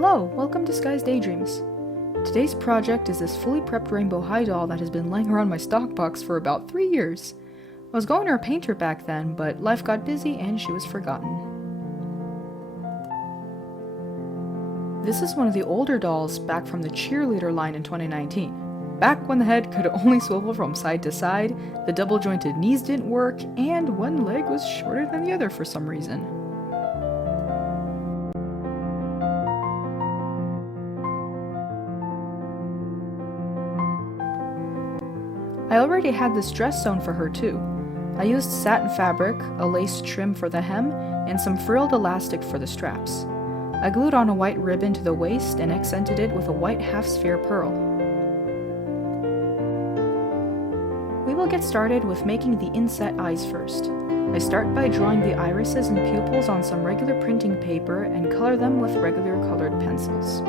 Hello, welcome to Skye's Daydreams. Today's project is this fully prepped rainbow high doll that has been laying around my stock box for about 3 years. I was going to repaint her back then, but life got busy and she was forgotten. This is one of the older dolls back from the cheerleader line in 2019. Back when the head could only swivel from side to side, the double-jointed knees didn't work, and one leg was shorter than the other for some reason. I already had this dress sewn for her too. I used satin fabric, a lace trim for the hem, and some frilled elastic for the straps. I glued on a white ribbon to the waist and accented it with a white half-sphere pearl. We will get started with making the inset eyes first. I start by drawing the irises and pupils on some regular printing paper and color them with regular colored pencils.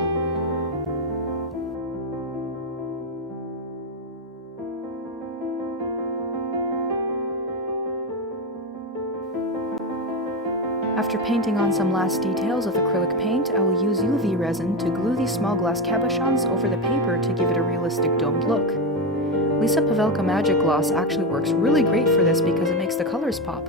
After painting on some last details with acrylic paint, I will use UV resin to glue these small glass cabochons over the paper to give it a realistic domed look. Lisa Pavelka Magic Gloss actually works really great for this because it makes the colors pop.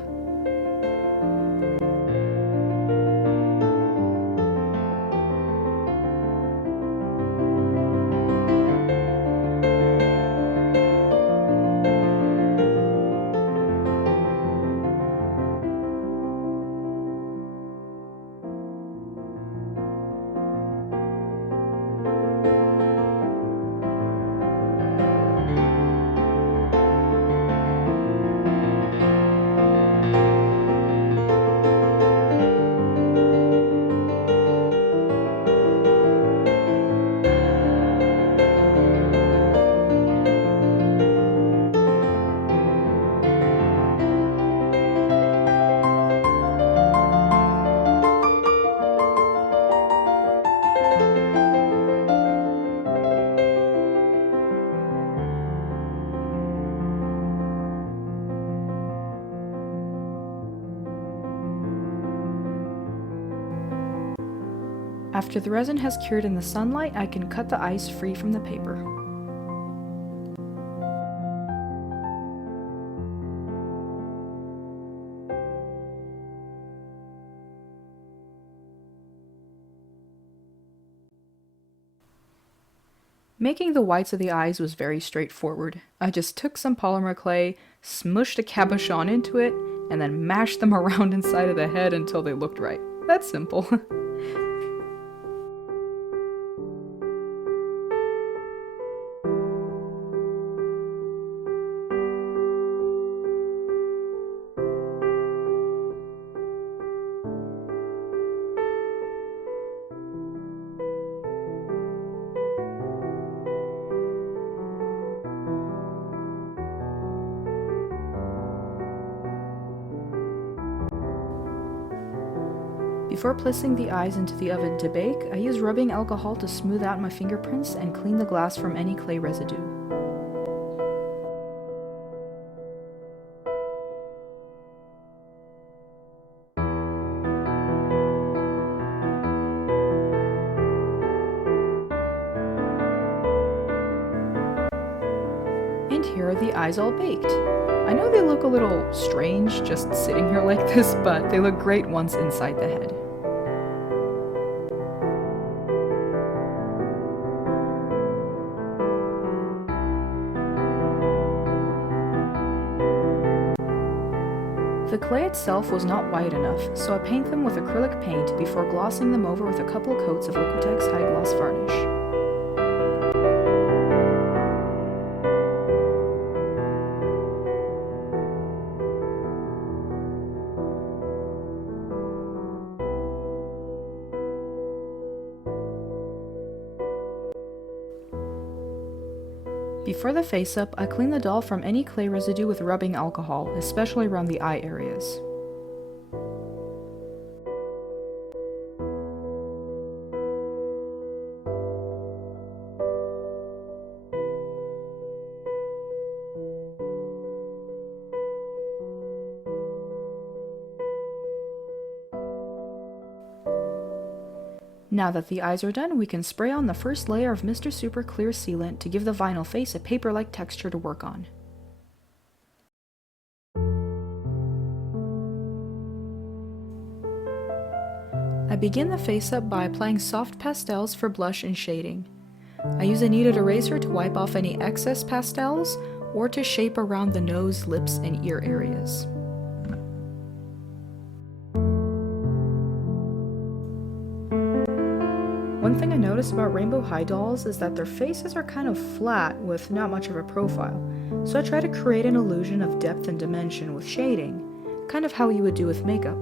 After the resin has cured in the sunlight, I can cut the ice free from the paper. Making the whites of the eyes was very straightforward. I just took some polymer clay, smushed a cabochon into it, and then mashed them around inside of the head until they looked right. That's simple. Before placing the eyes into the oven to bake, I use rubbing alcohol to smooth out my fingerprints and clean the glass from any clay residue. And here are the eyes all baked. I know they look a little strange just sitting here like this, but they look great once inside the head. The clay itself was not white enough, so I paint them with acrylic paint before glossing them over with a couple coats of Liquitex High Gloss Varnish. Before the face-up, I clean the doll from any clay residue with rubbing alcohol, especially around the eye areas. Now that the eyes are done, we can spray on the first layer of Mr. Super Clear Sealant to give the vinyl face a paper-like texture to work on. I begin the face up by applying soft pastels for blush and shading. I use a kneaded eraser to wipe off any excess pastels or to shape around the nose, lips, and ear areas. One thing I notice about Rainbow High dolls is that their faces are kind of flat with not much of a profile, so I try to create an illusion of depth and dimension with shading, kind of how you would do with makeup.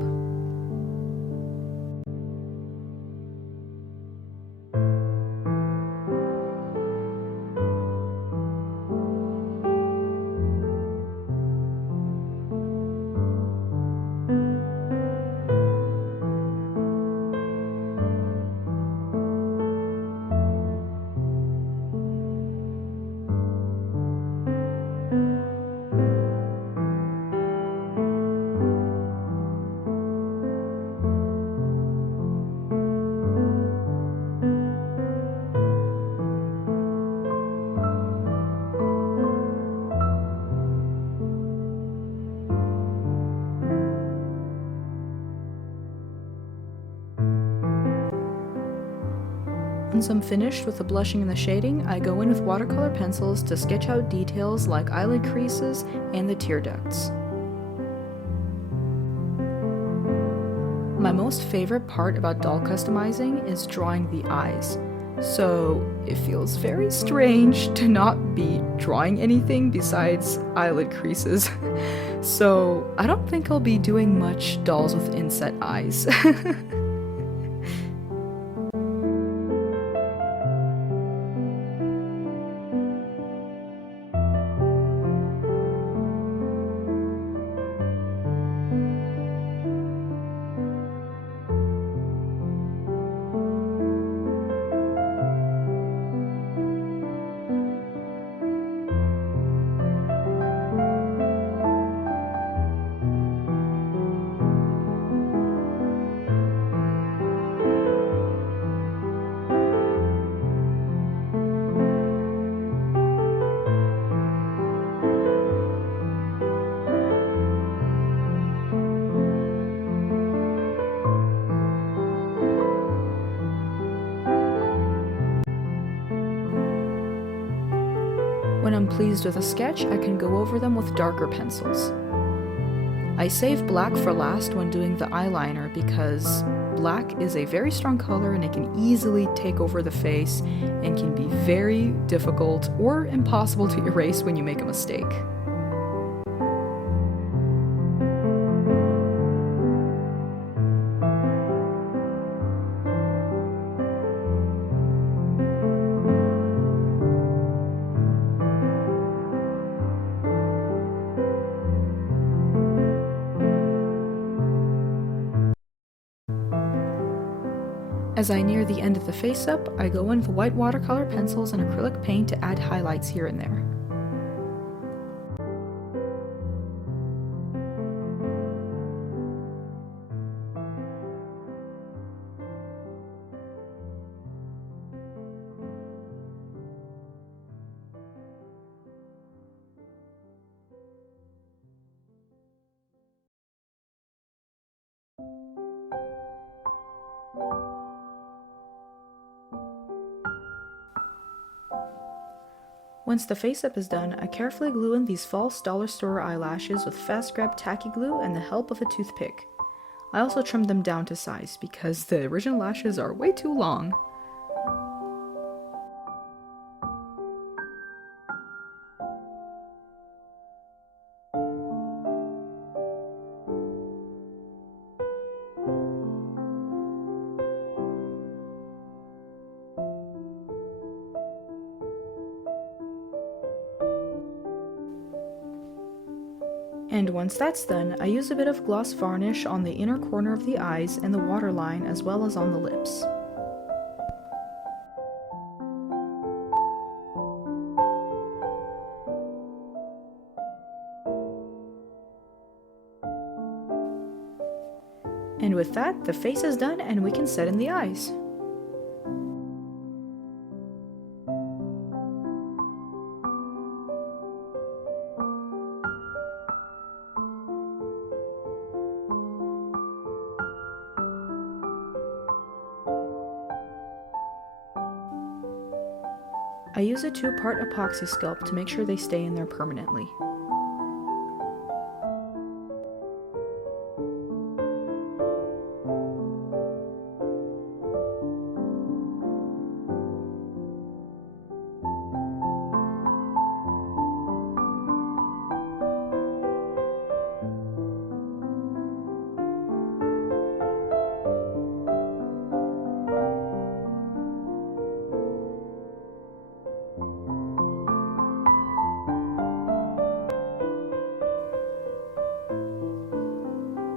Once I'm finished with the blushing and the shading, I go in with watercolor pencils to sketch out details like eyelid creases and the tear ducts. My most favorite part about doll customizing is drawing the eyes, so it feels very strange to not be drawing anything besides eyelid creases. So I don't think I'll be doing much dolls with inset eyes. When I'm pleased with a sketch, I can go over them with darker pencils. I save black for last when doing the eyeliner because black is a very strong color and it can easily take over the face and can be very difficult or impossible to erase when you make a mistake. As I near the end of the face up, I go in with white watercolor pencils and acrylic paint to add highlights here and there. Once the face-up is done, I carefully glue in these false dollar store eyelashes with fast grab tacky glue and the help of a toothpick. I also trimmed them down to size because the original lashes are way too long. And once that's done, I use a bit of gloss varnish on the inner corner of the eyes and the waterline as well as on the lips. And with that, the face is done and we can set in the eyes. I use a 2-part epoxy sculpt to make sure they stay in there permanently.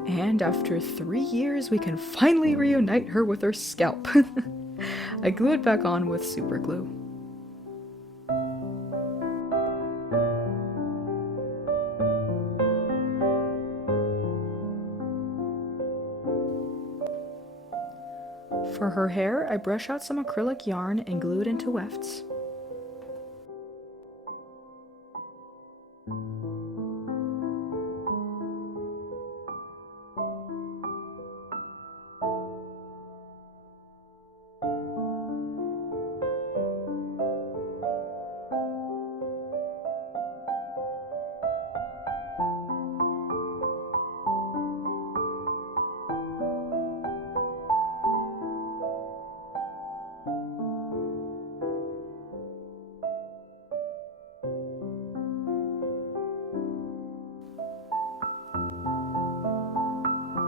And after 3 years, we can finally reunite her with her scalp. I glue it back on with super glue. For her hair, I brush out some acrylic yarn and glue it into wefts.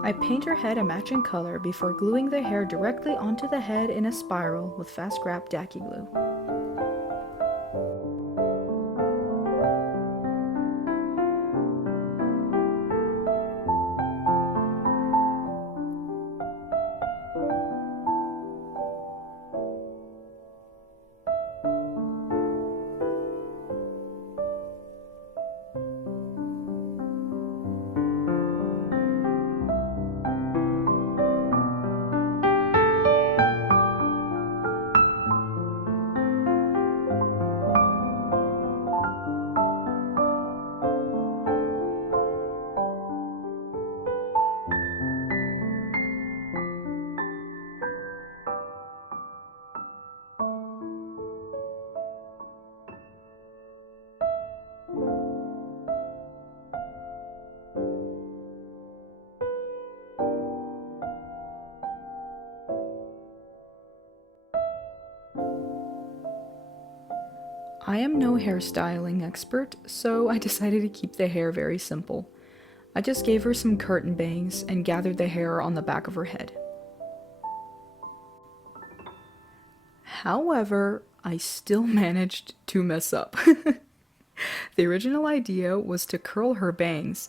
I paint her head a matching color before gluing the hair directly onto the head in a spiral with fast wrap Dacky glue. I am no hairstyling expert, so I decided to keep the hair very simple. I just gave her some curtain bangs and gathered the hair on the back of her head. However, I still managed to mess up. The original idea was to curl her bangs,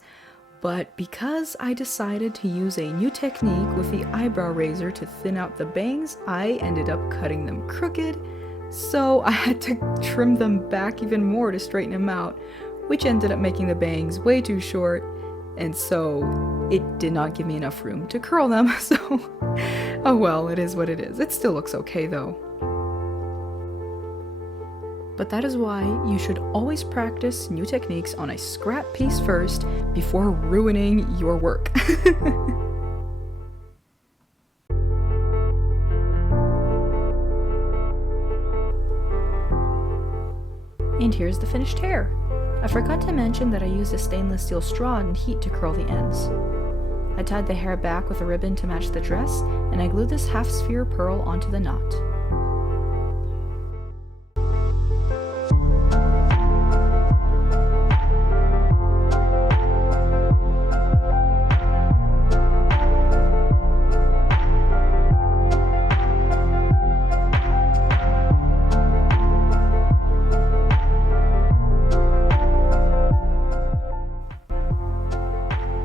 but because I decided to use a new technique with the eyebrow razor to thin out the bangs, I ended up cutting them crooked. So I had to trim them back even more to straighten them out, which ended up making the bangs way too short, and so it did not give me enough room to curl them, so oh well, it is what it is. It still looks okay though. But that is why you should always practice new techniques on a scrap piece first before ruining your work. And here's the finished hair. I forgot to mention that I used a stainless steel straw and heat to curl the ends. I tied the hair back with a ribbon to match the dress, and I glued this half sphere pearl onto the knot.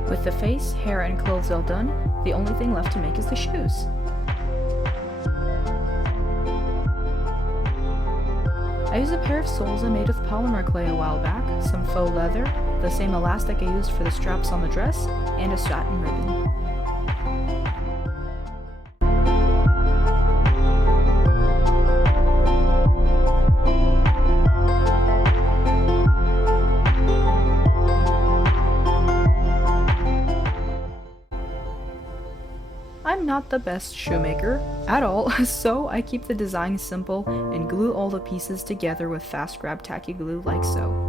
With the face, hair, and clothes all done, the only thing left to make is the shoes. I used a pair of soles I made with polymer clay a while back, some faux leather, the same elastic I used for the straps on the dress, and a satin ribbon. I'm not the best shoemaker at all, so I keep the design simple and glue all the pieces together with fast grab tacky glue like so.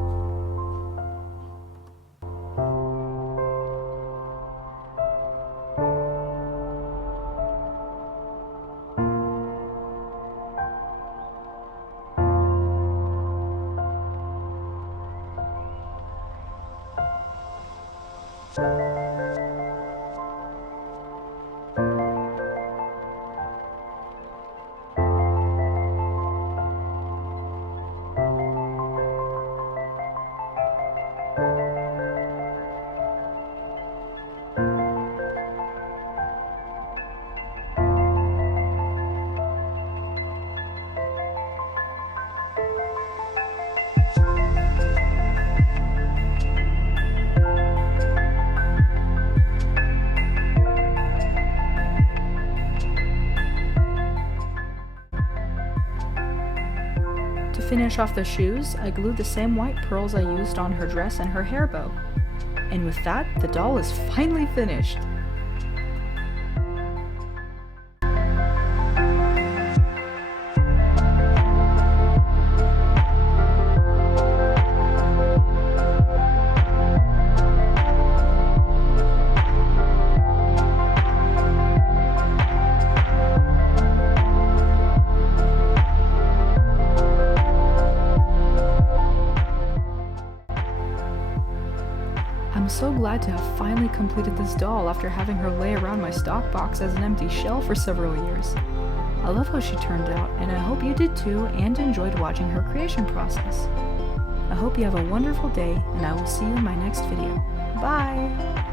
To finish off the shoes, I glued the same white pearls I used on her dress and her hair bow. And with that, the doll is finally finished! I'm so glad to have finally completed this doll after having her lay around my stock box as an empty shell for several years. I love how she turned out, and I hope you did too and enjoyed watching her creation process. I hope you have a wonderful day, and I will see you in my next video. Bye!